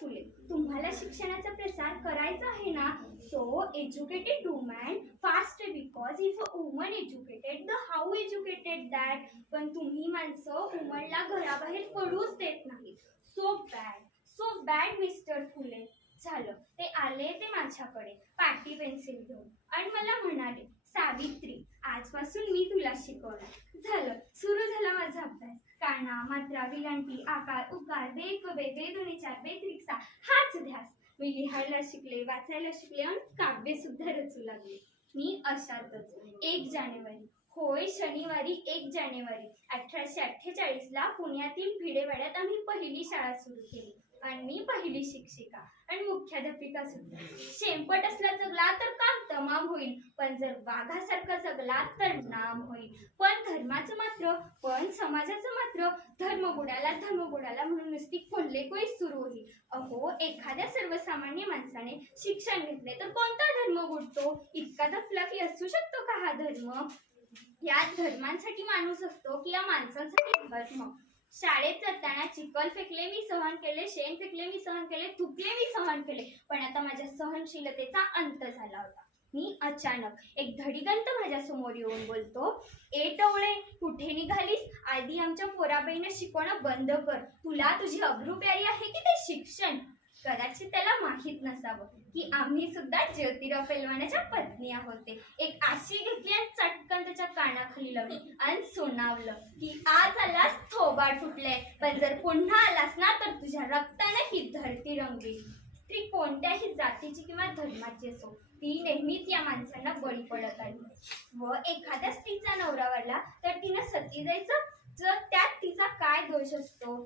फुले, तुम्हाला शिक्षणाचा प्रसार करायचा आहे ना. So educated woman fast because if a woman educated the how educated that. पण तुम्ही माणसं वुमनला घराबाहेर पडूच देत नाही. सो बॅड मिस्टर फुले. झालं, ते आले ते माझ्याकडे पाटी पेन्सिल घेऊन आणि मला म्हणाले, सावित्री आजपासून मी तुला शिकवणार. झालं, सुरू झाला माझा अभ्यास. काना, मात्रा, विलांटी, आकार, उकार, बेक, बेबे, दोन्ही चार, बेत्रिक्सा हाच ध्यास. मी लिहायला शिकले, वाचायला शिकले आणि काव्य सुद्धा रचू लागले. मी अशातच 1 जानेवारी, होय शनिवारी 1 जानेवारी 1848ला पुण्यातील भिडेवाड्यात आम्ही पहिली शाळा सुरू केली आणि मी पहिली शिक्षिका आणि मुख्याध्यापिका सुद्धा. शेंपट असला जगला तर काम तमाम होईल, पण जर वाघासारखा जगला तर नाम होईल. पण धर्माचं मात्र, पण समाजाचं मात्र धर्म बुडाला म्हणून नुसती कोल्हेकोई सुरू होईल. अहो, एखाद्या सर्वसामान्य माणसाने शिक्षण घेतले तर कोणता धर्म बुडतो? इतका दफलाफी असू शकतो का हा धर्म? या धर्मांसाठी माणूस असतो की या माणसांसाठी धर्म? शाळेत जाताना चिखल फेकले मी सहन केले, शेण फेकले मी सहन केले, थुकले मी सहन केले, पण आता माझ्या सहनशीलतेचा अंत झाला होता. मी अचानक एक धडीगंत माझ्या समोर येऊन बोलतो, ए टवळे, कुठे निघालीस? आधी आमच्या पोराबाईनं शिकवणं बंद कर. तुला तुझी अब्रू प्यारी आहे की ते शिक्षण? कदाचित त्याला माहीत नसावं की आम्ही सुद्धा ज्योतिराव पैलवानाच्या पत्नी आहोत. एक आशी घेतली आणि चटकन त्याच्या कानाखाली लावली आणि सुनावलं की आज आलास थोबाड फुटले, पण जर पुन्हा आलास ना तर तुझ्या रक्ताने ही धरती रंगवेल. स्त्री कोणत्याही जातीची किंवा धर्माची असो, ती नेहमीच या माणसांना बळी पडत आली. व एखाद्या स्त्रीचा नवरा वारला तर तिनं सती जायचं, जर त्यात तिचा काय दोष असतो?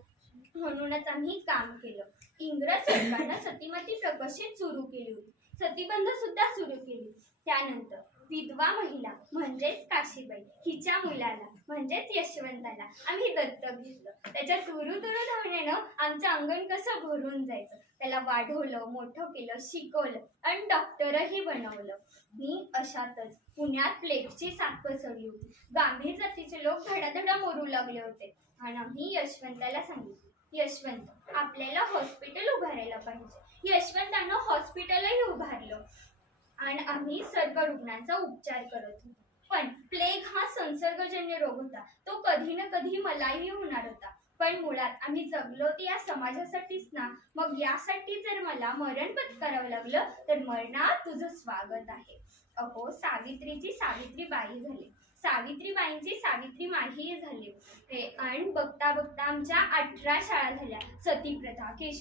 म्हणूनच आम्ही काम केलं. इंग्रज सरकारनं सतीमती प्रकर्षित सुरू केली होती, सतीबंध सुद्धा सुरू केली. त्यानंतर विधवा महिला म्हणजेच काशीबाई हिच्या मुलाला म्हणजेच यशवंताला आम्ही दत्तक घेतलं. त्याच्या तुरु धावण्यानं आमचं अंगण कसं भरून जायचं. त्याला वाढवलं, मोठं केलं, शिकवलं आणि डॉक्टरही बनवलं. मी अशातच पुण्यात प्लेगची साथ पसरली होती. गांभीर जातीचे लोक धडाधडा मरू लागले होते आणि आम्ही यशवंताला सांगितलं, यशवंत, आपल्याला हॉस्पिटल उभारायला पाहिजे. यशवंतानं हॉस्पिटलही उभारलं आणि आम्ही सर्व रुग्णांचा उपचार करत होतो. पण प्लेग हा संसर्गजन्य रोग होता, तो कधी ना कधी मलाही होणार होता. पण मुळात आम्ही जगलो ते या समाजासाठीच ना. मग यासाठी जर मला मरण पत्करावं लागलं तर मरणात तुझं स्वागत आहे. अहो, सावित्रीची सावित्रीबाई झाली, सावित्रीबाईंची सावित्री माही झाली. आणि बघता बघता आमच्या 18 शाळा झाल्या. सतीप्रथा, केशव